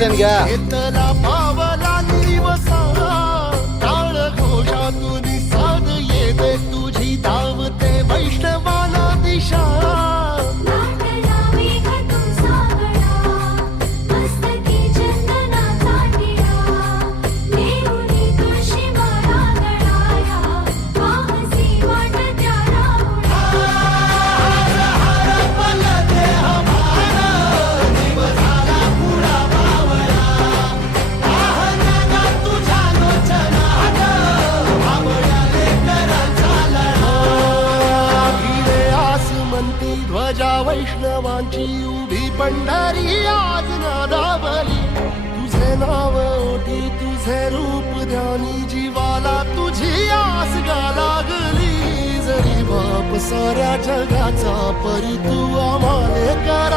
दर्शन घ्या. येतला पावला दिवसा काळ घोषातून साध येते तुझी धावते वैष्णवाला दिशा. ध्वजा वैष्णवांची उभी पंढरी आज नादावली. तुझे नाव ओटी तुझे रूप ध्यानी जीवाला तुझी आस गा लागली. जरी बाप साऱ्या जगाचा परी तू आम्हाले कर